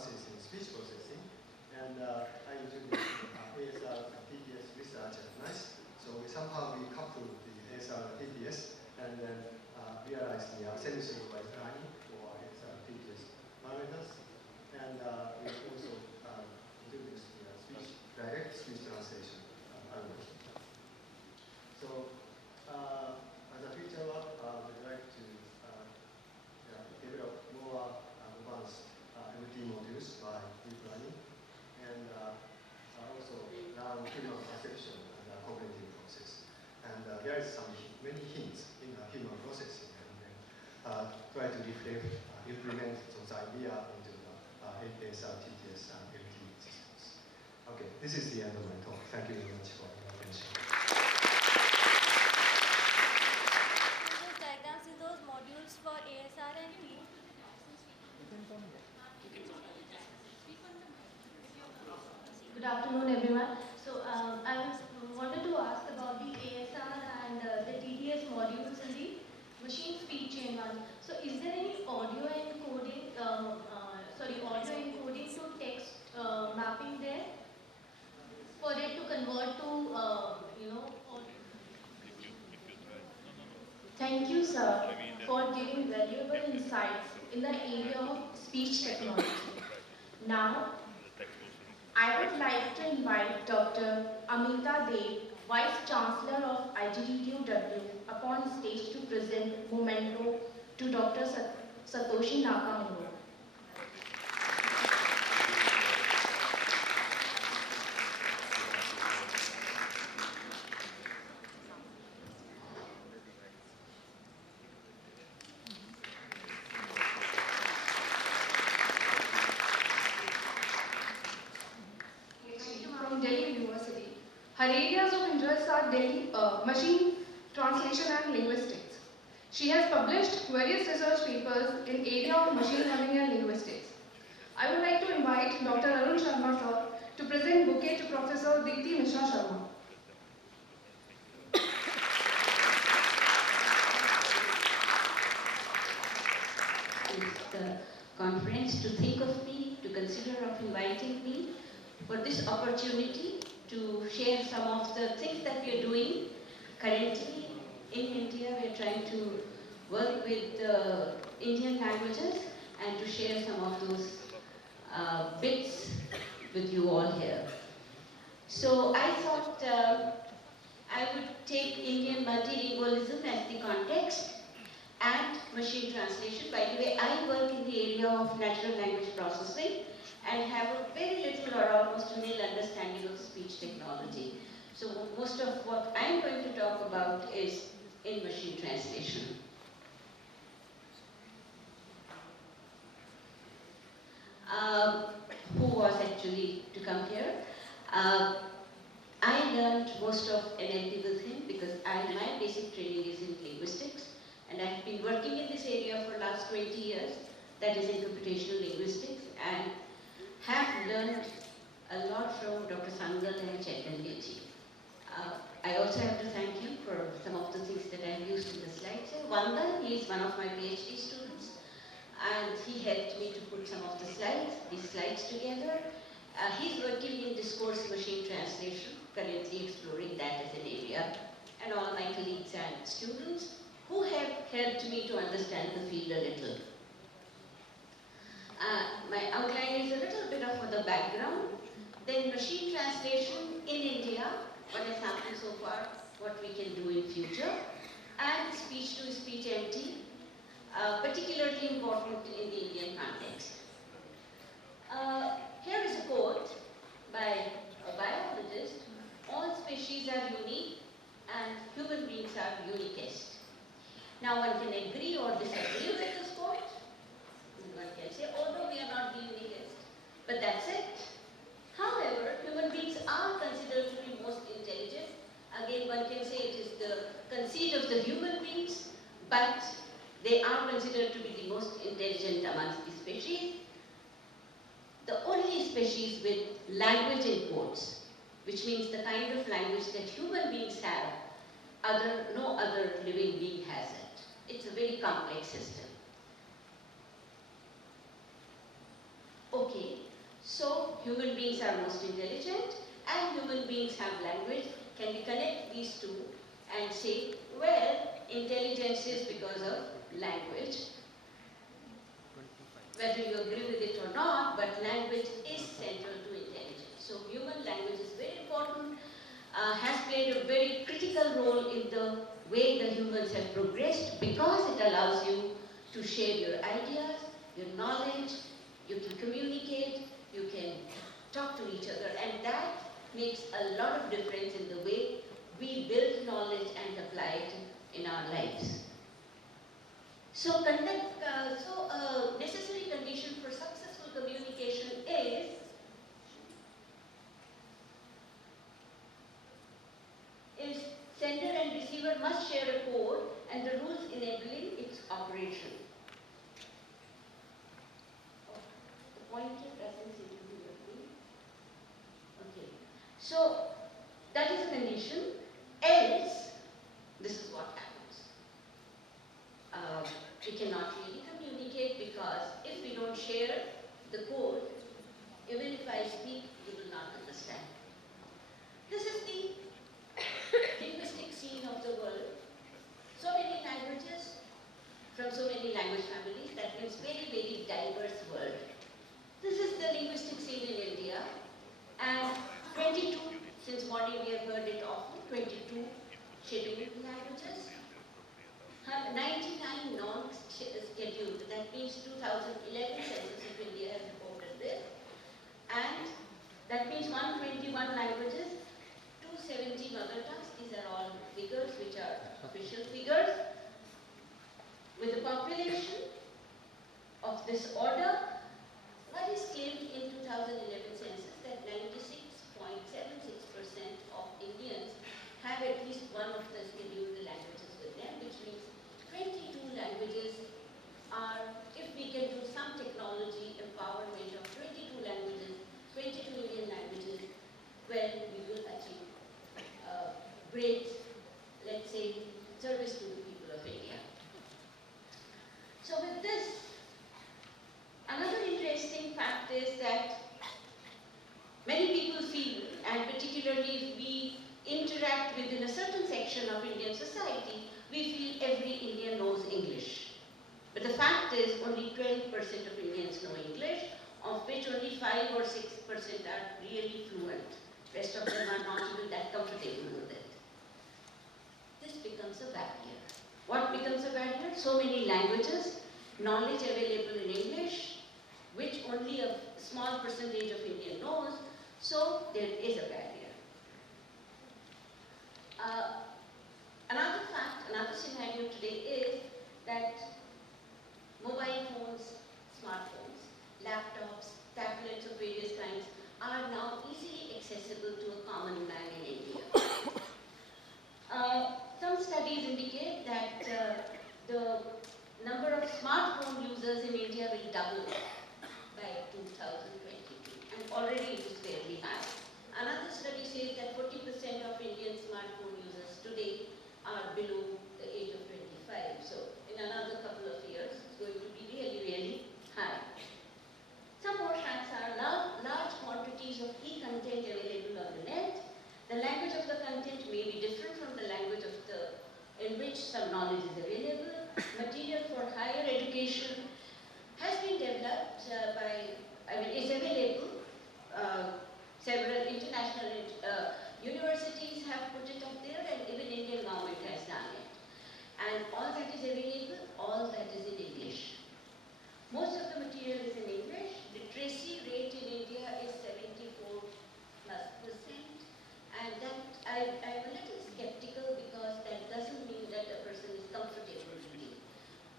advances in speech processing. And I introduced ASR and TTS research at NICE. So somehow we coupled the ASR and TTS and then realized the semi-supervised learning for ASR and TTS parameters. And we also introduced the direct speech translation algorithm. So as a future work, we'd like to develop more advanced MT modules by deep learning, and also learn human perception and cognitive process. And there is many hints in human processing, and then try to implement those ideas into the ASR, TTS, and MT systems. Okay, this is the end of my talk. Thank you very much for your attention. Diagrams in those modules for ASR and T. Good afternoon, everyone. So I wanted to ask about the ASR and the TTS modules in the machine speed chain one. So is there any audio encoding, audio encoding to text mapping there for it to convert to, audio? Thank you, sir, for giving valuable insights in the area of speech technology. Now, I would like to invite Dr. Amita Dev, Vice Chancellor of IGDTOW, upon stage to present Memento to Dr. Satoshi Nakamoto. Her areas of interest are machine translation and linguistics. She has published various research papers in area of machine learning and linguistics. I would like to invite Dr. Arun Sharma sir to present bouquet to Professor Deepti Mishra Sharma. The conference to think of me, to consider of inviting me for this opportunity to share some of the things that we are doing currently in India. We are trying to work with the Indian languages and to share some of those bits with you all here. So I thought I would take Indian multilingualism as the context and machine translation. By the way, I work in the area of natural language processing and have a very little or almost nil understanding of speech technology. So most of what I'm going to talk about is in machine translation. Who was actually to come here? I learned most of NLP with him because my basic training is in linguistics, and I have been working in this area for the last 20 years, that is in computational linguistics, and have learned a lot from Dr. Sangal and Chaitanya ji. I also have to thank him for some of the things that I have used in the slides. Vanda, he is one of my PhD students, and he helped me to put some of these slides together. He's working in discourse machine translation, currently exploring that as an area, and all my colleagues and students who have helped me to understand the field a little. My outline is a little bit of the background, then machine translation in India, what has happened so far, what we can do in future, and speech-to-speech MT, particularly important in the Indian context. Here is a quote by a biologist: all species are unique and human beings are uniquest. Now one can agree or disagree with this quote. One can say, although we are not the uniquest, but that's it. However, human beings are considered to be most intelligent. Again, one can say it is the conceit of the human beings, but they are considered to be the most intelligent amongst the species. The only species with language in quotes, which means the kind of language that human beings have, no other living being has it. It's a very complex system. Okay, human beings are most intelligent and human beings have language. Can we connect these two and say, well, intelligence is because of language. Whether you agree with it or not, but language is central to intelligence. So human language is very important, has played a very critical role in the way the humans have progressed because it allows you to share your ideas, your knowledge, you can communicate, you can talk to each other, and that makes a lot of difference in the way we build knowledge and apply it in our lives. So, necessary condition for successful communication is sender and receiver must share a code and the rules enabling its operation. The pointer doesn't seem to be working. Okay. So, that is a condition. Else, this is what happens. We cannot really communicate because if we don't share the code, even if I speak, you will not understand. This is the linguistic scene of the world. So many languages from so many language families, that means very, very diverse world. This is the linguistic scene in India, and 22, since morning we have heard it often, 22 scheduled languages, 99 non-scheduled, that means 2011 Census of India has reported this, and that means 121 languages, 270 mother tongues. These are all figures which are official figures. With the population of this order, what is claimed in 2011 census that 96.76% of Indians have at least one of the scheduled languages with them, which means 22 languages are, if we can do some technology empowerment of 22 languages, 22 million languages, well, we will achieve great, let's say, service to the people of India. So with this, another interesting fact is that many people feel, and particularly if we interact within a certain section of Indian society, we feel every Indian knows English. But the fact is only 12% of Indians know English, of which only 5 or 6% are really fluent. Rest of them are not even that comfortable with it. This becomes a barrier. What becomes a barrier? So many languages, knowledge available in English, which only a small percentage of Indian knows, so there is a barrier. Another fact, another scenario today is that mobile phones, smartphones, laptops, tablets of various kinds are now easily accessible to a common man in India. Some studies indicate that the number of smartphone users in India will double by 2022, and already it is fairly high. Another study says that 40% of Indian smartphone users today are below the age of 25. So in another couple of years, it's going to be really, really high. Some more facts are large quantities of e-content available on the net. The language of the content may be different from the language of in which some knowledge is available. Material for higher education has been developed is available. Several international universities have put it up there, and even Indian government has done it. And all that is available, all that is in English. Most of the material is in English. Literacy rate in India is 74+%, and that I'm a little skeptical because that doesn't mean that a person is comfortable reading.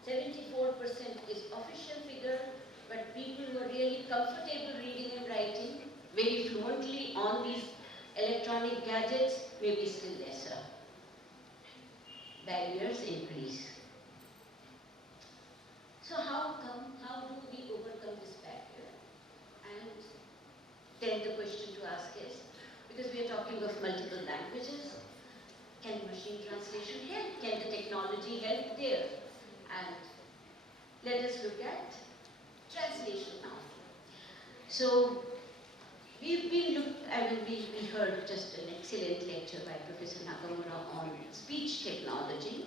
74% is official figure, but people who are really comfortable reading and writing very fluently on these electronic gadgets may be still lesser. Barriers increase. So how do we overcome this barrier? And then the question to ask is, because we are talking of multiple languages, can machine translation help? Can the technology help there? And let us look at translation now. So we heard just an excellent lecture by Professor Nakamura on speech technology.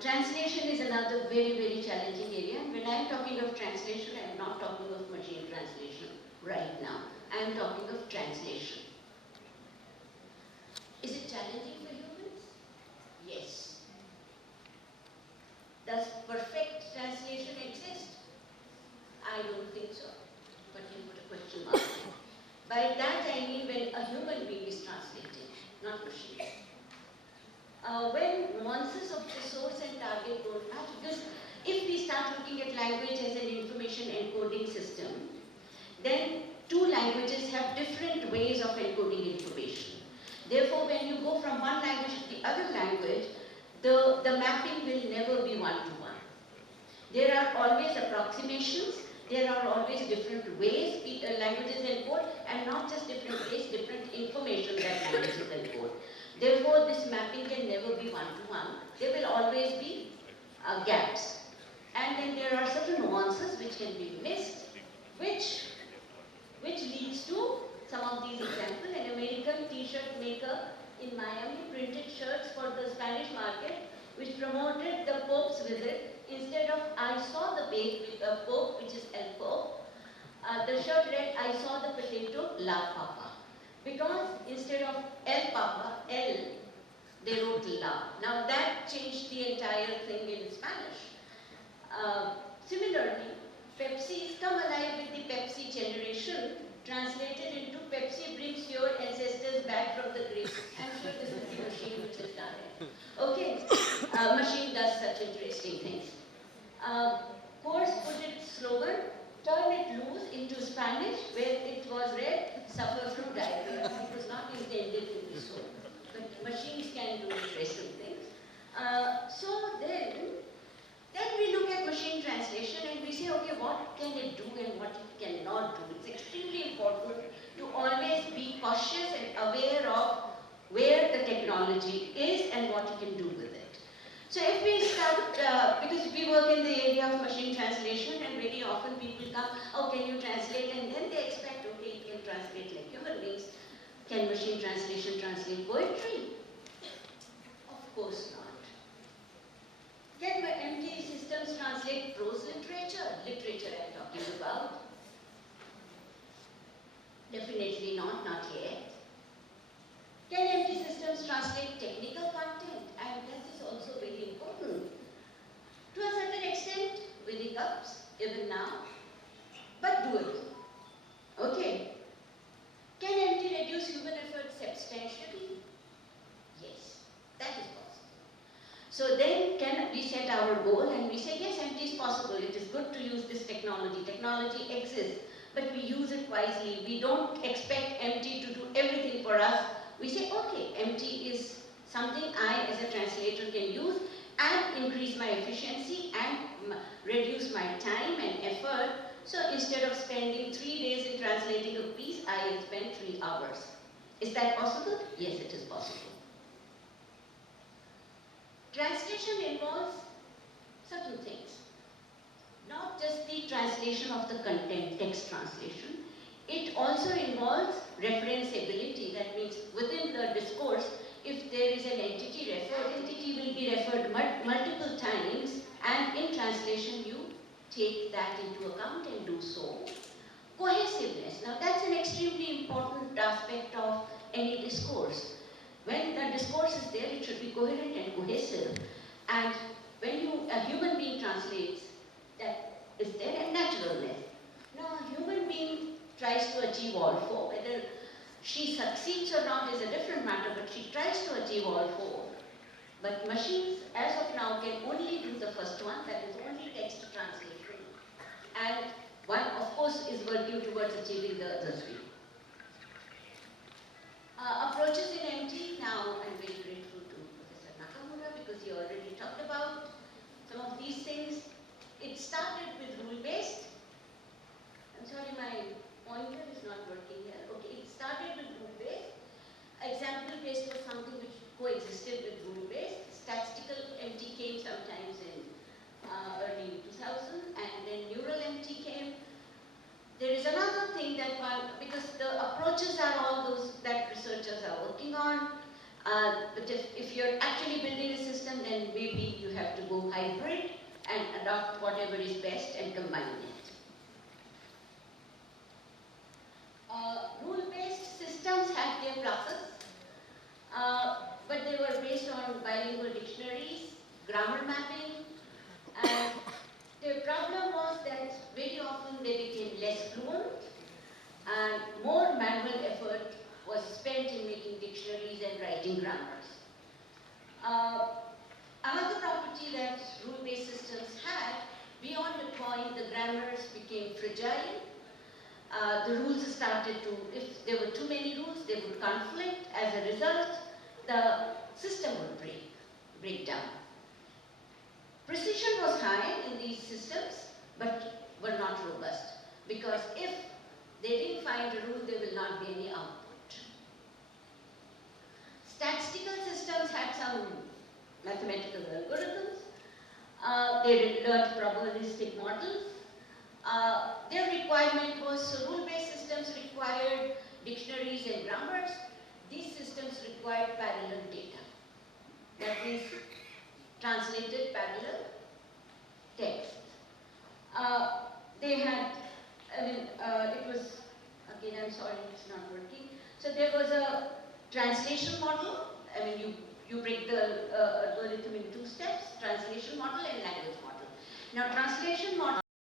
Translation is another very, very challenging area. And when I'm talking of translation, I'm not talking of machine translation right now. I'm talking of translation. Is it challenging for humans? Yes. Does perfect translation exist? I don't think so. But you put a question mark. By that I mean when a human being is translating, not machine. When nuances of the source and target don't match, because if we start looking at language as an information encoding system, then two languages have different ways of encoding information. Therefore, when you go from one language to the other language, the mapping will never be one-to-one. There are always approximations, there are always different ways languages encode, and not just different ways, different information that languages encode. Therefore, this mapping can never be one-to-one. There will always be gaps. And then there are certain nuances which can be missed, which leads to some of these examples. An American t-shirt maker in Miami printed shirts for the Spanish market, which promoted the Pope's visit. Instead of "I saw the Pope," which is El Pope, the shirt read "I saw the potato, La Papa." Because instead of El Papa, El, they wrote La. Now that changed the entire thing in Spanish. Similarly, Pepsi's "Come Alive with the Pepsi Generation" translated into "Pepsi brings your ancestors back from the grave." I'm sure this is the machine which has done it. Okay, machine does such interesting things. Course put its slogan, "Turn it loose," into Spanish, where it was read, "Suffer from diarrhea." It was not intended to be so, but machines can do interesting things. So then we look at machine translation and we say, okay, what can it do and what it cannot do? It's extremely important to always be cautious and aware of where the technology is and what you can do with it. So if we start, because we work in the area of machine translation, and very often people come, "Oh, can you translate?" And then they expect, okay, it can translate like human beings. Can machine translation translate poetry? Of course not. Can MT systems translate prose literature? Literature I'm talking about. Definitely not yet. Can MT systems translate technical content? And that is also very important. To a certain extent, with hiccups, even now, but doable. Okay. Can MT reduce human effort substantially? Yes, that is possible. So then can we set our goal and we say, yes, MT is possible. It is good to use this technology. Technology exists, but we use it wisely. We don't expect MT to do everything for us. We say, okay, MT is something I as a translator can use and increase my efficiency and reduce my time and effort. So instead of spending 3 days in translating a piece, I spend 3 hours. Is that possible? Yes, it is possible. Translation involves certain things. Not just the translation of the content, text translation. It also involves referenceability. That means within the discourse, if there is an entity referred, entity will be referred multiple times, and in translation you take that into account and do so. Cohesiveness. Now that's an extremely important aspect of any discourse. When the discourse is there, it should be coherent and cohesive. And when a human being translates, that is there, and naturalness. Now a human being tries to achieve all four. Whether she succeeds or not is a different matter, but she tries to achieve all four. But machines, as of now, can only do the first one, that is only text translation. And one, of course, is working towards achieving the other three. Approaches in MT, now I'm very grateful to Professor Nakamura because he already talked about some of these things. It started with rule-based. I'm sorry, my pointer is not working here. Okay, it started with rule-based. Example-based was something which coexisted with rule-based. Statistical MT came sometimes in early 2000, and then neural MT came. There is another thing that one, because and adopt whatever is best and combine it. Rule-based systems had their pluses, but they were based on bilingual dictionaries, grammar mapping, and the problem was that very often they became less fluent and more manual effort was spent in making dictionaries and writing grammars. Another property that rule-based systems had, beyond the point the grammars became fragile. The rules started to, if there were too many rules, they would conflict. As a result, the system would break down. Precision was high in these systems, but were not robust, because if they didn't find a rule, there will not be any output. Statistical systems had some mathematical algorithms. They learned probabilistic models. Their requirement was, so rule-based systems required dictionaries and grammars. These systems required parallel data. That means translated parallel text. They had, it was, again, I'm sorry, it's not working. So there was a translation model. You break the algorithm in two steps, translation model and language model. Now, translation model